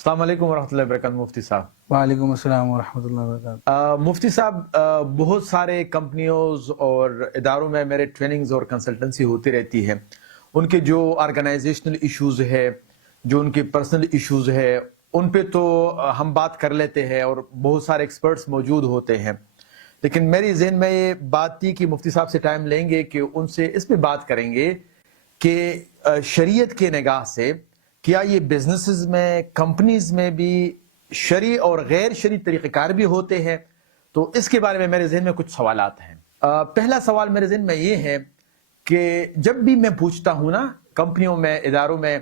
السلام علیکم ورحمۃ اللہ وبرکاتہ مفتی صاحب۔ وعلیکم السلام ورحمۃ اللہ وبرکاتہ۔ مفتی صاحب، بہت سارے کمپنیوں اور اداروں میں میرے ٹریننگز اور کنسلٹنسی ہوتی رہتی ہے۔ ان کے جو آرگنائزیشنل ایشوز ہے، جو ان کے پرسنل ایشوز ہے، ان پہ تو ہم بات کر لیتے ہیں اور بہت سارے ایکسپرٹس موجود ہوتے ہیں، لیکن میری ذہن میں یہ بات تھی کہ مفتی صاحب سے ٹائم لیں گے کہ ان سے اس پہ بات کریں گے کہ شریعت کے نگاہ سے کیا یہ بزنسز میں، کمپنیز میں بھی شرعی اور غیر شرعی طریقہ کار بھی ہوتے ہیں؟ تو اس کے بارے میں میرے ذہن میں کچھ سوالات ہیں۔ پہلا سوال میرے ذہن میں یہ ہے کہ جب بھی میں پوچھتا ہوں نا کمپنیوں میں، اداروں میں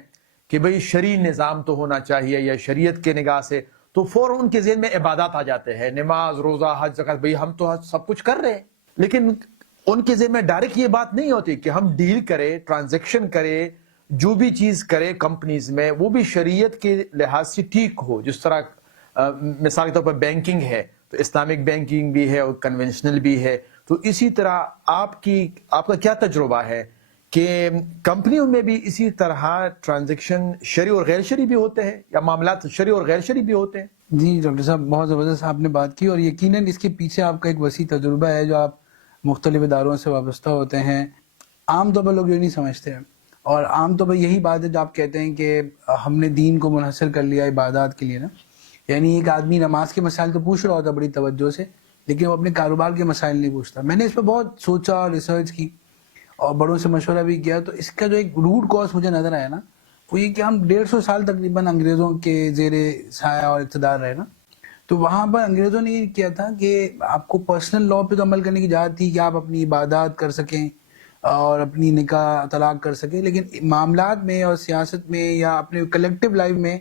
کہ بھئی شرعی نظام تو ہونا چاہیے یا شریعت کے نگاہ سے، تو فوراً ان کے ذہن میں عبادات آ جاتے ہیں، نماز، روزہ، حج، زکوٰۃ۔ بھئی ہم تو سب کچھ کر رہے ہیں، لیکن ان کے ذہن میں ڈائریکٹ یہ بات نہیں ہوتی کہ ہم ڈیل کریں، ٹرانزیکشن کریں، جو بھی چیز کرے کمپنیز میں وہ بھی شریعت کے لحاظ سے ٹھیک ہو۔ جس طرح مثال کے طور پر بینکنگ ہے تو اسلامک بینکنگ بھی ہے اور کنونشنل بھی ہے، تو اسی طرح آپ کا کیا تجربہ ہے کہ کمپنیوں میں بھی اسی طرح ٹرانزیکشن شرعی اور غیر شرعی بھی ہوتے ہیں یا معاملات شرعی اور غیر شرعی بھی ہوتے ہیں؟ جی ڈاکٹر صاحب، بہت زبردست آپ نے بات کی، اور یقیناً اس کے پیچھے آپ کا ایک وسیع تجربہ ہے جو آپ مختلف اداروں سے وابستہ ہوتے ہیں۔ عام طور پر لوگ یہ نہیں سمجھتے ہیں، اور عام طور پر یہی بات ہے جو آپ کہتے ہیں کہ ہم نے دین کو منحصر کر لیا عبادات کے لیے نا، یعنی ایک آدمی نماز کے مسائل تو پوچھ رہا ہوتا بڑی توجہ سے، لیکن وہ اپنے کاروبار کے مسائل نہیں پوچھتا۔ میں نے اس پہ بہت سوچا اور ریسرچ کی اور بڑوں سے مشورہ بھی کیا، تو اس کا جو ایک روٹ کاز مجھے نظر آیا نا، وہ یہ کہ ہم 150 سال تقریباً انگریزوں کے زیر سایہ اور اقتدار رہے نا، تو وہاں پر انگریزوں نے یہ کیا تھا کہ آپ کو پرسنل لاء پہ تو عمل کرنے کی اجازت تھی کہ آپ اپنی عبادات کر سکیں اور اپنی نکاح طلاق کر سکیں، لیکن معاملات میں اور سیاست میں یا اپنے کلیکٹیو لائف میں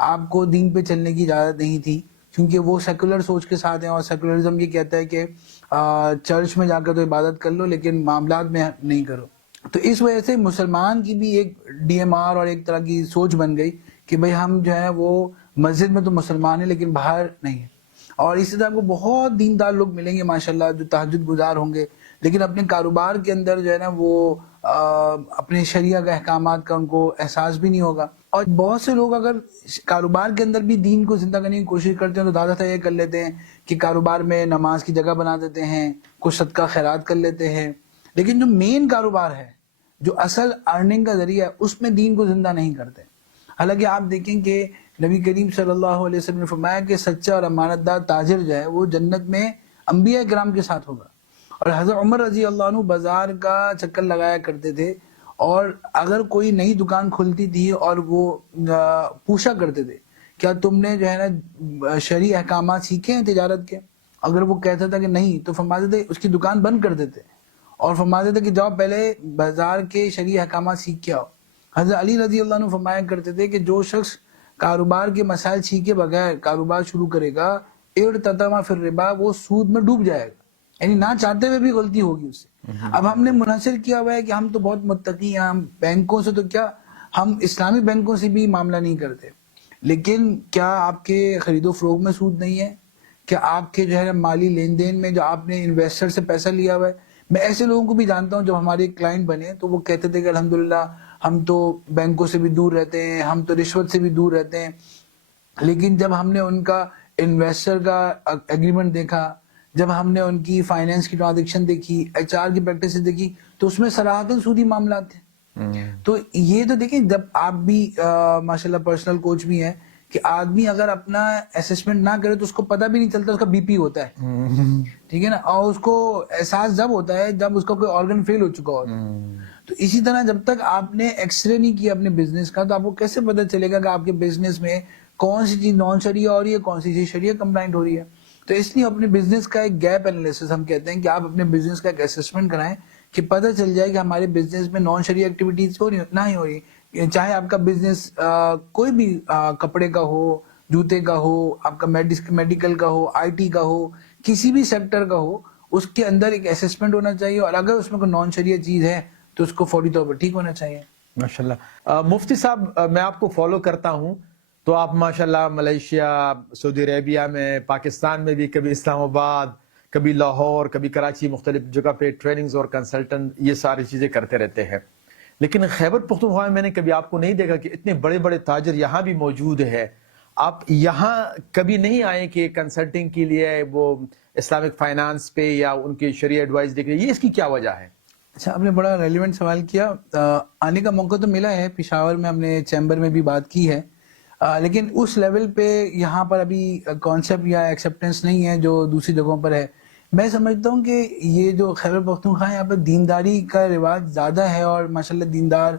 آپ کو دین پہ چلنے کی اجازت نہیں تھی، کیونکہ وہ سیکولر سوچ کے ساتھ ہیں، اور سیکولرزم یہ کہتا ہے کہ چرچ میں جا کر تو عبادت کر لو لیکن معاملات میں نہیں کرو۔ تو اس وجہ سے مسلمان کی بھی ایک ڈی ایم آر اور ایک طرح کی سوچ بن گئی کہ بھئی ہم جو ہے وہ مسجد میں تو مسلمان ہیں لیکن باہر نہیں ہیں۔ اور اسی طرح کو بہت دیندار لوگ ملیں گے ماشاءاللہ جو تہجد گزار ہوں گے، لیکن اپنے کاروبار کے اندر جو ہے نا وہ اپنے شریعہ کے احکامات کا ان کو احساس بھی نہیں ہوگا۔ اور بہت سے لوگ اگر کاروبار کے اندر بھی دین کو زندہ کرنے کی کوشش کرتے ہیں تو زیادہ تر یہ کر لیتے ہیں کہ کاروبار میں نماز کی جگہ بنا دیتے ہیں، کچھ صدقہ خیرات کر لیتے ہیں، لیکن جو مین کاروبار ہے، جو اصل ارننگ کا ذریعہ ہے، اس میں دین کو زندہ نہیں کرتے۔ حالانکہ آپ دیکھیں کہ نبی کریم صلی اللہ علیہ وسلم نے فرمایا کہ سچا اور امانت دار تاجر جو ہے وہ جنت میں انبیاء کرام کے ساتھ ہوگا۔ اور حضرت عمر رضی اللہ عنہ بازار کا چکر لگایا کرتے تھے، اور اگر کوئی نئی دکان کھلتی تھی اور وہ پوچھا کرتے تھے کیا تم نے جو ہے نا شرعی احکامات سیکھے ہیں تجارت کے، اگر وہ کہتا تھا کہ نہیں تو فرماتے تھے اس کی دکان بند کر دیتے اور فرماتے تھے کہ جاؤ پہلے بازار کے شرعی احکامات سیکھ کے آؤ۔ حضرت علی رضی اللہ عنہ فرمایا کرتے تھے کہ جو شخص کاروبار کے مسائل سیکھے بغیر کاروبار شروع کرے گا، ارتطم فی الربا، وہ سود میں ڈوب جائے گا، یعنی نہ چاہتے ہوئے بھی غلطی ہوگی اس سے۔ اب ہم نے منحصر کیا ہوا ہے کہ ہم تو بہت متقی ہیں، ہم بینکوں سے تو کیا، ہم اسلامی بینکوں سے بھی معاملہ نہیں کرتے، لیکن کیا آپ کے خرید و فروغ میں سود نہیں ہے؟ کیا آپ کے جو ہے مالی لین دین میں جو آپ نے انویسٹر سے پیسہ لیا ہوا ہے؟ میں ایسے لوگوں کو بھی جانتا ہوں جب ہمارے کلائنٹ بنے تو وہ کہتے تھے کہ الحمدللہ ہم تو بینکوں سے بھی دور رہتے ہیں، ہم تو رشوت سے بھی دور رہتے ہیں، لیکن جب ہم نے ان کا انویسٹر کا ایگریمنٹ دیکھا، جب ہم نے ان کی فائنینس کی ٹرانزیکشن دیکھی، ایچ آر کی پریکٹسز دیکھی، تو اس میں صراحتاً سودی معاملات تھے۔ تو یہ تو دیکھیں، جب آپ بھی ماشاءاللہ پرسنل کوچ بھی ہیں، کہ آدمی اگر اپنا اسسمنٹ نہ کرے تو اس کو پتہ بھی نہیں چلتا اس کا بی پی ہوتا ہے، ٹھیک ہے نا، اور اس کو احساس جب ہوتا ہے جب اس کا کوئی آرگن فیل ہو چکا ہوتا ہے۔ تو اسی طرح جب تک آپ نے ایکس رے نہیں کیا اپنے بزنس کا تو آپ کو کیسے پتہ چلے گا کہ آپ کے بزنس میں کون سی چیز نان شریعہ ہو رہی ہے، کون سی چیز شریعہ کمپلائنٹ ہو رہی ہے۔ تو اس لیے اپنے بزنس کا ایک گیپ انالیسس ہم کہتے ہیں کہ آپ اپنے بزنس کا ایک اسسمنٹ کرائیں کہ پتہ چل جائے کہ ہمارے بزنس میں نان شریعہ ایکٹیویٹیز ہو رہی نہ ہی ہو رہی، چاہے آپ کا بزنس کوئی بھی کپڑے کا ہو، جوتے کا ہو، آپ کا میڈیکل کا ہو، آئی ٹی کا ہو، کسی بھی سیکٹر کا ہو، اس کے اندر ایک اسسمنٹ ہونا چاہیے، اور اگر اس میں کوئی نان شریعہ چیز ہے تو اس کو فوری طور پر ٹھیک ہونا چاہیے۔ ماشاءاللہ مفتی صاحب، میں آپ کو فالو کرتا ہوں تو آپ ماشاءاللہ ملیشیا، سعودی عربیہ میں، پاکستان میں بھی کبھی اسلام آباد، کبھی لاہور، کبھی کراچی، مختلف جگہ پہ ٹریننگز اور کنسلٹنٹ یہ ساری چیزیں کرتے رہتے ہیں، لیکن خیبر پختونخوا میں نے کبھی آپ کو نہیں دیکھا کہ اتنے بڑے بڑے تاجر یہاں بھی موجود ہے۔ آپ یہاں کبھی نہیں آئے کہ کنسلٹنگ کے لیے وہ اسلامک فائنانس پہ یا ان کی شرعی ایڈوائز دیکھ یہ اس کی کیا وجہ ہے؟ اچھا، آپ نے بڑا ریلیونٹ سوال کیا. آنے کا موقع تو ملا ہے، پشاور میں ہم نے چیمبر میں بھی بات کی ہے، لیکن اس لیول پہ یہاں پر ابھی کانسیپٹ یا ایکسیپٹنس نہیں ہے جو دوسری جگہوں پر ہے. میں سمجھتا ہوں کہ یہ جو خیبر پختونخوا ہے، یہاں پر دینداری کا رواج زیادہ ہے اور ماشاءاللہ دیندار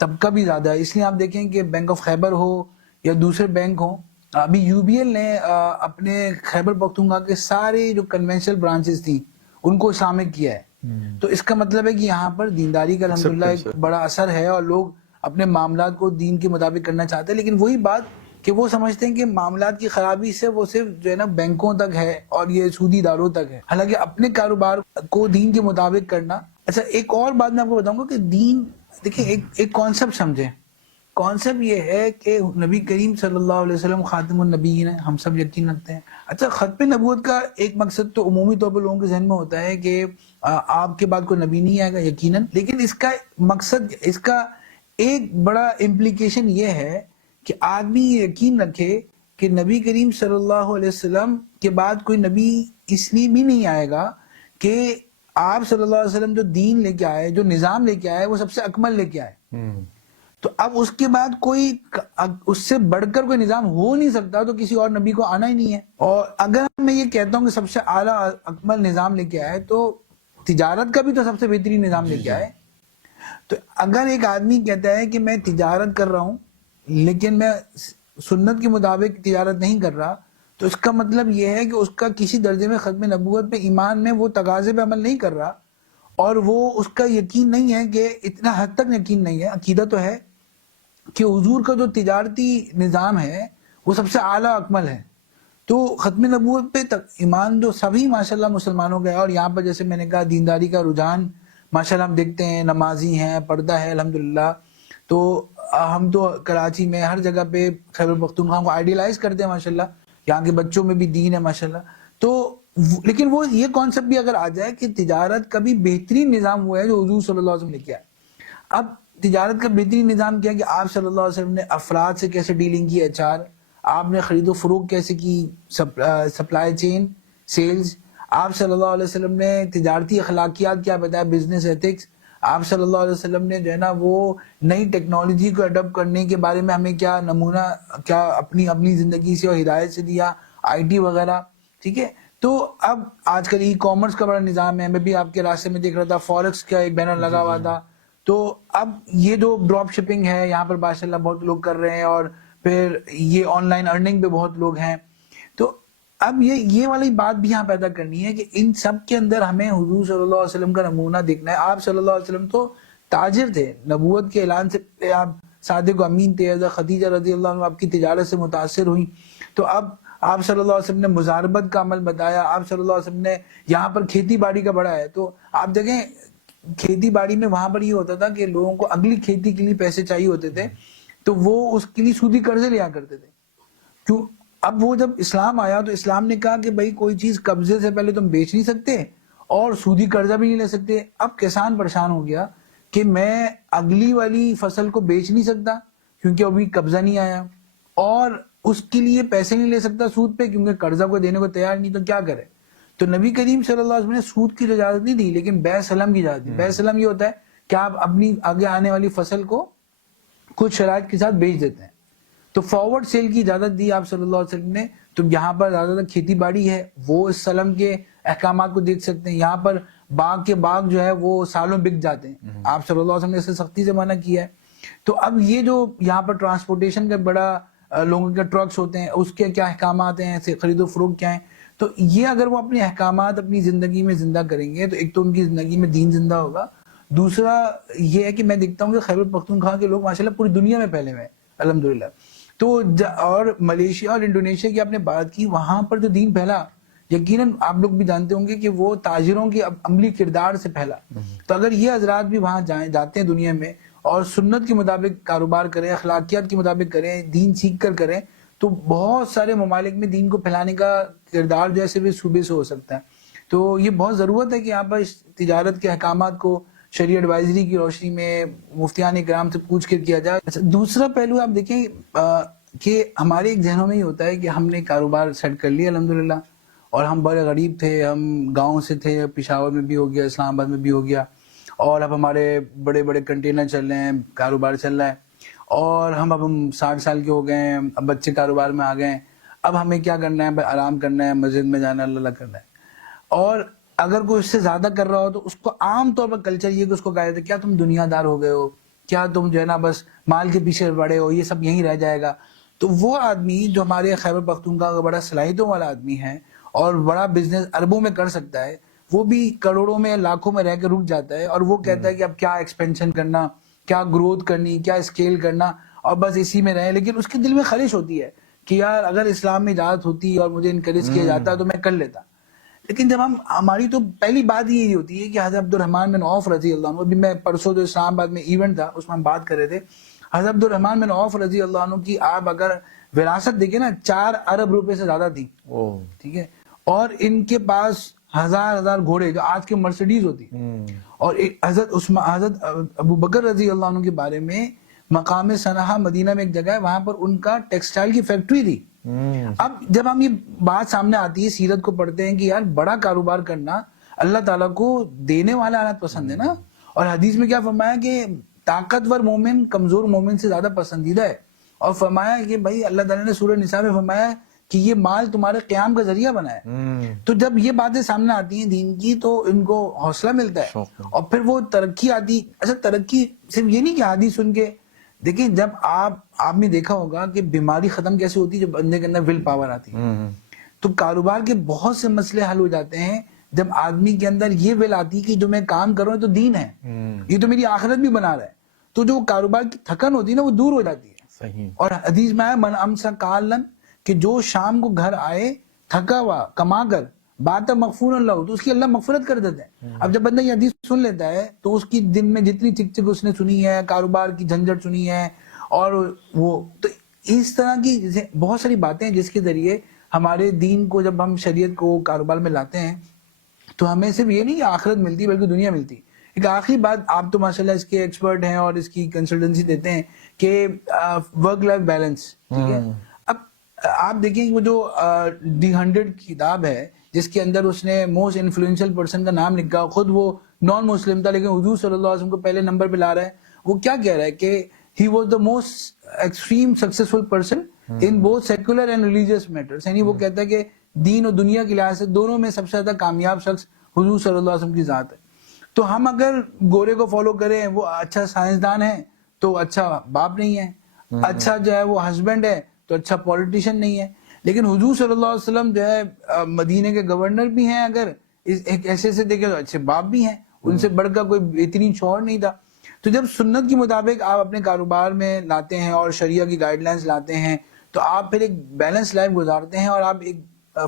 طبقہ بھی زیادہ ہے. اس لیے آپ دیکھیں کہ بینک آف خیبر ہو یا دوسرے بینک ہوں، ابھی یو بی ایل نے اپنے خیبر پختونخوا کے سارے جو کنونشنل برانچز تھیں ان کو اسلامک کیا ہے. تو اس کا مطلب ہے کہ یہاں پر دینداری کا الحمدللہ ایک بڑا اثر ہے اور لوگ اپنے معاملات کو دین کے مطابق کرنا چاہتے ہیں. لیکن وہی بات کہ وہ سمجھتے ہیں کہ معاملات کی خرابی سے وہ صرف جو ہے نا بینکوں تک ہے اور یہ سودی اداروں تک ہے، حالانکہ اپنے کاروبار کو دین کے مطابق کرنا. اچھا، ایک اور بات میں آپ کو بتاؤں گا کہ دین، دیکھیں ایک کانسیپٹ سمجھیں. کانسیپٹ یہ ہے کہ نبی کریم صلی اللہ علیہ وسلم خاتم النبیین ہیں، ہم سب یقین رکھتے ہیں. اچھا، ختم نبوت کا ایک مقصد تو عمومی طور پر لوگوں کے ذہن میں ہوتا ہے کہ آپ کے بعد کوئی نبی نہیں آئے گا یقیناً، لیکن اس کا مقصد، اس کا ایک بڑا امپلیکیشن یہ ہے کہ آدمی یہ یقین رکھے کہ نبی کریم صلی اللہ علیہ وسلم کے بعد کوئی نبی اس لیے بھی نہیں آئے گا کہ آپ صلی اللہ علیہ وسلم جو دین لے کے آئے، جو نظام لے کے آئے، وہ سب سے اکمل لے کے آئے. تو اب اس کے بعد کوئی اس سے بڑھ کر کوئی نظام ہو نہیں سکتا، تو کسی اور نبی کو آنا ہی نہیں ہے. اور اگر میں یہ کہتا ہوں کہ سب سے اعلیٰ اکمل نظام لے کے آئے، تو تجارت کا بھی تو سب سے بہترین نظام لے کے آئے. تو اگر ایک آدمی کہتا ہے کہ میں تجارت کر رہا ہوں لیکن میں سنت کے مطابق تجارت نہیں کر رہا، تو اس کا مطلب یہ ہے کہ اس کا کسی درجے میں ختم نبوت پہ، ایمان میں وہ تقاضے پہ عمل نہیں کر رہا، اور وہ اس کا یقین نہیں ہے، کہ اتنا حد تک یقین نہیں ہے. عقیدہ تو ہے کہ حضور کا جو تجارتی نظام ہے وہ سب سے اعلیٰ اکمل ہے. تو ختم نبوت پہ ایمان جو سبھی ماشاءاللہ مسلمانوں کا ہے، اور یہاں پر جیسے میں نے کہا دینداری کا رجحان ماشاءاللہ ہم دیکھتے ہیں، نمازی ہیں، پردہ ہے الحمدللہ. تو ہم تو کراچی میں ہر جگہ پہ خیبر پختونخوا کو آئیڈیلائز کرتے ہیں ماشاءاللہ، یہاں کے بچوں میں بھی دین ہے ماشاءاللہ. تو لیکن وہ یہ کانسیپٹ بھی اگر آ جائے کہ تجارت کا بھی بہترین نظام ہوا ہے جو حضور صلی اللہ علیہ وسلم نے کیا ہے. اب تجارت کا بہترین نظام کیا کہ آپ صلی اللہ علیہ وسلم نے افراد سے کیسے ڈیلنگ کی، HR، آپ نے خرید و فروخت کیسے کی، سپلائی چین، سیلز. آپ صلی اللہ علیہ وسلم نے تجارتی اخلاقیات کیا بتایا، بزنس ایتھکس. آپ صلی اللہ علیہ وسلم نے جو ہے نا وہ نئی ٹیکنالوجی کو اڈاپٹ کرنے کے بارے میں ہمیں کیا نمونہ، کیا اپنی زندگی سے اور ہدایت سے دیا، IT وغیرہ. ٹھیک ہے. تو اب آج کل ای کامرس کا بڑا نظام ہے، میں بھی آپ کے راستے میں دیکھ رہا تھا، فورکس کا ایک بینر لگا ہوا تھا. تو اب یہ جو ڈراپ شپنگ ہے یہاں پر ماشاءاللہ بہت لوگ کر رہے ہیں، اور پھر یہ آن لائن ارننگ پہ بہت لوگ ہیں. تو اب یہ والی بات بھی یہاں پیدا کرنی ہے کہ ان سب کے اندر ہمیں حضور صلی اللہ علیہ وسلم کا نمونہ دیکھنا ہے. آپ صلی اللہ علیہ وسلم تو تاجر تھے، نبوت کے اعلان سے پہلے آپ صادق و امین تھے. خدیجہ رضی اللہ عنہ آپ کی تجارت سے متاثر ہوئی. تو اب آپ صلی اللہ علیہ وسلم نے مزاربت کا عمل بتایا. آپ صلی اللہ علیہ وسلم نے یہاں پر کھیتی باڑی کا بڑا ہے. تو آپ دیکھیں کھیتی باڑی میں وہاں پر یہ ہوتا تھا کہ لوگوں کو اگلی کھیتی کے لیے پیسے چاہیے ہوتے تھے، تو وہ اس کے لیے سودی قرضے لیا کرتے تھے. کیوں؟ اب وہ جب اسلام آیا تو اسلام نے کہا کہ بھائی کوئی چیز قبضے سے پہلے تم بیچ نہیں سکتے اور سودی قرضہ بھی نہیں لے سکتے. اب کسان پریشان ہو گیا کہ میں اگلی والی فصل کو بیچ نہیں سکتا کیونکہ ابھی قبضہ نہیں آیا، اور اس کے لیے پیسے نہیں لے سکتا سود پہ کیونکہ قرضہ کو دینے کو تیار نہیں. تو کیا کرے؟ تو نبی کریم صلی اللہ علیہ وسلم نے سود کی اجازت نہیں دی، لیکن بیع سلم کی اجازت دی. بیع سلم یہ ہوتا ہے کہ آپ اپنی آگے آنے والی فصل کو کچھ شرائط کے ساتھ بیچ دیتے ہیں. تو فارورڈ سیل کی اجازت دی آپ صلی اللہ علیہ وسلم نے. تو یہاں پر زیادہ تر کھیتی باڑی ہے، وہ اس سلم کے احکامات کو دیکھ سکتے ہیں. یہاں پر باغ کے باغ جو ہے وہ سالوں بک جاتے ہیں، آپ صلی اللہ علیہ وسلم نے اسے سختی سے منع کیا ہے. تو اب یہ جو یہاں پر ٹرانسپورٹیشن کا بڑا لوگوں کے ٹرکس ہوتے ہیں، اس کے کیا احکامات ہیں، خرید و فروخت کیا ہیں. تو یہ اگر وہ اپنے احکامات اپنی زندگی میں زندہ کریں گے تو ایک تو ان کی زندگی میں دین زندہ ہوگا. دوسرا یہ ہے کہ میں دیکھتا ہوں کہ خیبر پختونخوا کے لوگ ماشاءاللہ پوری دنیا میں پھیلے ہوئے ہیں الحمدللہ. تو اور ملیشیا اور انڈونیشیا کی آپ نے بات کی، وہاں پر جو دین پھیلا یقیناً آپ لوگ بھی جانتے ہوں گے کہ وہ تاجروں کے عملی کردار سے پھیلا. تو اگر یہ حضرات بھی وہاں جاتے ہیں دنیا میں اور سنت کے مطابق کاروبار کریں، اخلاقیات کے مطابق کریں، دین سیکھ کر کریں، تو بہت سارے ممالک میں دین کو پھیلانے کا کردار جیسے بھی صوبے سے ہو سکتا ہے. تو یہ بہت ضرورت ہے کہ یہاں پر تجارت کے احکامات کو شرعی ایڈوائزری کی روشنی میں مفتیان اکرام سے پوچھ کر کیا جائے. اچھا، دوسرا پہلو آپ دیکھیں کہ ہمارے ایک ذہنوں میں ہی ہوتا ہے کہ ہم نے کاروبار سیٹ کر لیا الحمدللہ، اور ہم بڑے غریب تھے، ہم گاؤں سے تھے، پشاور میں بھی ہو گیا، اسلام آباد میں بھی ہو گیا، اور اب ہمارے بڑے بڑے کنٹینر چل رہے ہیں، کاروبار چل رہا ہے، اور ہم 60 سال کے ہو گئے ہیں، اب بچے کاروبار میں آ گئے ہیں، اب ہمیں کیا کرنا ہے؟ آرام کرنا ہے، مسجد میں جانا، اللہ اللہ کرنا ہے۔ اور اگر کوئی اس سے زیادہ کر رہا ہو تو اس کو عام طور پر کلچر یہ کہ اس کو کہا جاتا ہے کیا تم دنیا دار ہو گئے ہو، کیا تم جو ہے نا بس مال کے پیچھے بڑے ہو، یہ سب یہیں رہ جائے گا۔ تو وہ آدمی جو ہمارے خیبر پختونخوا کا بڑا صلاحیتوں والا آدمی ہے اور بڑا بزنس اربوں میں کر سکتا ہے، وہ بھی کروڑوں میں لاکھوں میں رہ کے رک جاتا ہے، اور وہ کہتا ہے کہ اب کیا ایکسپینشن کرنا، کیا گروتھ کرنی، کیا اسکیل کرنا، اور بس اسی میں رہے۔ لیکن اس کے دل میں خلش ہوتی ہے کہ یار اگر اسلام میں اجازت ہوتی اور مجھے انکریج کیا جاتا تو میں کر لیتا۔ لیکن جب ہماری تو پہلی بات یہی ہوتی ہے کہ حضرت عبد الرحمن بن عوف رضی اللہ عنہ، ابھی میں پرسوں جو اسلام آباد میں ایونٹ تھا اس میں ہم بات کر رہے تھے، حضرت عبد الرحمن بن عوف رضی اللہ عنہ کی آپ اگر وراثت دیکھیں نا 4 ارب روپے سے زیادہ تھی، ٹھیک ہے، اور ان کے پاس ہزار گھوڑے جو آج کے مرسیڈیز ہوتی، اور حضرت ابو بکر رضی اللہ عنہ کے بارے میں مقام صنعا مدینہ میں ایک جگہ ہے، وہاں پر ان کا ٹیکسٹائل کی فیکٹری تھی۔ اب جب ہم یہ بات سامنے آتی ہے، سیرت کو پڑھتے ہیں کہ یار بڑا کاروبار کرنا اللہ تعالیٰ کو دینے والا حالات پسند ہے نا، اور حدیث میں کیا فرمایا کہ طاقتور مومن کمزور مومن سے زیادہ پسندیدہ ہے، اور فرمایا کہ بھائی اللہ تعالیٰ نے سورہ نساء میں فرمایا کہ یہ مال تمہارے قیام کا ذریعہ بنا ہے۔ تو جب یہ باتیں سامنے آتی ہیں دین کی تو ان کو حوصلہ ملتا ہے، اور پھر وہ ترقی آتی۔ اچھا ترقی صرف یہ نہیں کہ حدیث سن کے، دیکھیں جب آپ نے دیکھا ہوگا کہ بیماری ختم کیسے ہوتی ہے، جب بندے کے اندر ول پاور آتی ہے۔ تو کاروبار کے بہت سے مسئلے حل ہو جاتے ہیں جب آدمی کے اندر یہ ول آتی ہے کہ جو میں کام کر رہا ہوں تو دین ہے، یہ تو میری آخرت بھی بنا رہا ہے، تو جو کاروبار کی تھکن ہوتی ہے نا وہ دور ہو جاتی ہے۔ صحیح۔ اور حدیث میں آیا من امسا کالن، کہ جو شام کو گھر آئے تھکا ہوا کما کر، بات مغفور اللہ، تو اس کی اللہ مغفرت کر دیتے ہیں۔ اب جب بندہ یہ حدیث سن لیتا ہے تو اس کی دن میں جتنی چک چک اس نے سنی ہے، کاروبار کی جھنجھٹ سنی ہے، اور وہ تو اس طرح کی بہت ساری باتیں ہیں جس کے ذریعے ہمارے دین کو جب ہم شریعت کو کاروبار میں لاتے ہیں تو ہمیں صرف یہ نہیں آخرت ملتی بلکہ دنیا ملتی۔ ایک آخری بات، آپ تو ماشاءاللہ اس کے ایکسپرٹ ہیں اور اس کی کنسلٹنسی دیتے ہیں کہ ورک لائف بیلنس، ٹھیک ہے۔ اب آپ دیکھیں وہ جو دی 100 کتاب ہے جس کے اندر اس نے موسٹ انفلوئنشل پرسن کا نام لکھا، خود وہ نان مسلم تھا لیکن حضور صلی اللہ علیہ وسلم کو پہلے نمبر پہ لا رہا ہے۔ وہ کیا کہہ رہا ہے کہ he was the most extreme successful person in both secular and religious matters، یعنی وہ کہتا ہے کہ دین اور دنیا کے لحاظ سے دونوں میں سب سے زیادہ کامیاب شخص حضور صلی اللہ علیہ وسلم کی ذات ہے۔ تو ہم اگر گورے کو فالو کریں، وہ اچھا سائنسدان ہے تو اچھا باپ نہیں ہے، اچھا جو ہے وہ ہسبینڈ ہے تو اچھا پولیٹیشین نہیں ہے، لیکن حضور صلی اللہ علیہ وسلم جو ہے مدینے کے گورنر بھی ہیں، اگر ایک ایسے سے دیکھیں تو اچھے باپ بھی ہیں، ان سے بڑھ کر کوئی بہترین شوہر نہیں تھا۔ تو جب سنت کے مطابق آپ اپنے کاروبار میں لاتے ہیں اور شریعہ کی گائیڈ لائنز لاتے ہیں تو آپ پھر ایک بیلنس لائف گزارتے ہیں، اور آپ ایک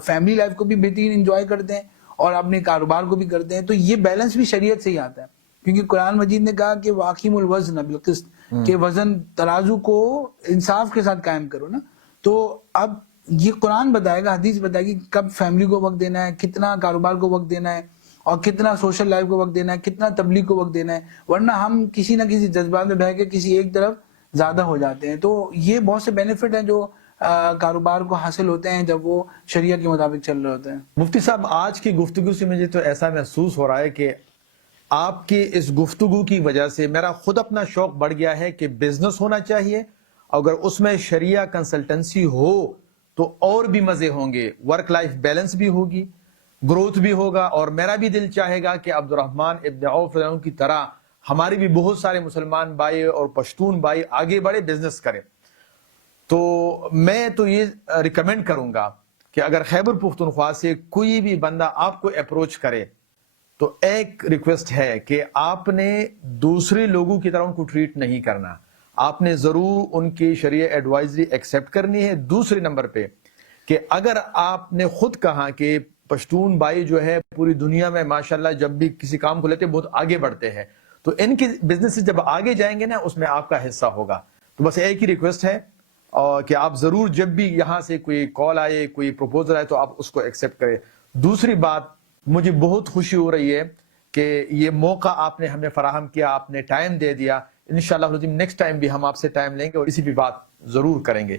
فیملی لائف کو بھی بہترین انجوائے کرتے ہیں اور اپنے کاروبار کو بھی کرتے ہیں۔ تو یہ بیلنس بھی شریعت سے ہی آتا ہے، کیونکہ قرآن مجید نے کہا کہ واقیم الوزن بالقسط، کہ وزن ترازو کو انصاف کے ساتھ قائم کرو نا۔ تو اب یہ قرآن بتائے گا، حدیث بتائے گی کب فیملی کو وقت دینا ہے، کتنا کاروبار کو وقت دینا ہے، اور کتنا سوشل لائف کو وقت دینا ہے، کتنا تبلیغ کو وقت دینا ہے، ورنہ ہم کسی نہ کسی جذبات میں بہہ کے کسی ایک طرف زیادہ ہو جاتے ہیں۔ تو یہ بہت سے بینیفٹ ہیں جو کاروبار کو حاصل ہوتے ہیں جب وہ شریعہ کے مطابق چل رہے ہوتے ہیں۔ مفتی صاحب آج کی گفتگو سے مجھے تو ایسا محسوس ہو رہا ہے کہ آپ کی اس گفتگو کی وجہ سے میرا خود اپنا شوق بڑھ گیا ہے کہ بزنس ہونا چاہیے، اگر اس میں شریعہ کنسلٹنسی ہو تو اور بھی مزے ہوں گے، ورک لائف بیلنس بھی ہوگی، گروتھ بھی ہوگا، اور میرا بھی دل چاہے گا کہ عبد الرحمن ابن عوف کی طرح ہمارے بھی بہت سارے مسلمان بھائی اور پشتون بھائی آگے بڑھے، بزنس کریں۔ تو میں تو یہ ریکمینڈ کروں گا کہ اگر خیبر پختونخوا سے کوئی بھی بندہ آپ کو اپروچ کرے تو ایک ریکویسٹ ہے کہ آپ نے دوسرے لوگوں کی طرح ان کو ٹریٹ نہیں کرنا، آپ نے ضرور ان کی شرعی ایڈوائزری ایکسیپٹ کرنی ہے۔ دوسرے نمبر پہ کہ اگر آپ نے خود کہا کہ پشتون بھائی جو ہے پوری دنیا میں ماشاءاللہ جب بھی کسی کام کو لیتے بہت آگے بڑھتے ہیں، تو ان کے بزنس سے جب آگے جائیں گے نا اس میں آپ کا حصہ ہوگا۔ تو بس ایک ہی ریکویسٹ ہے اور کہ آپ ضرور جب بھی یہاں سے کوئی کال آئے، کوئی پروپوزل آئے تو آپ اس کو ایکسیپٹ کریں۔ دوسری بات، مجھے بہت خوشی ہو رہی ہے کہ یہ موقع آپ نے ہمیں فراہم کیا، آپ نے ٹائم دے دیا۔ انشاءاللہ نیکسٹ ٹائم بھی ہم آپ سے ٹائم لیں گے اور اسی بھی بات ضرور کریں گے۔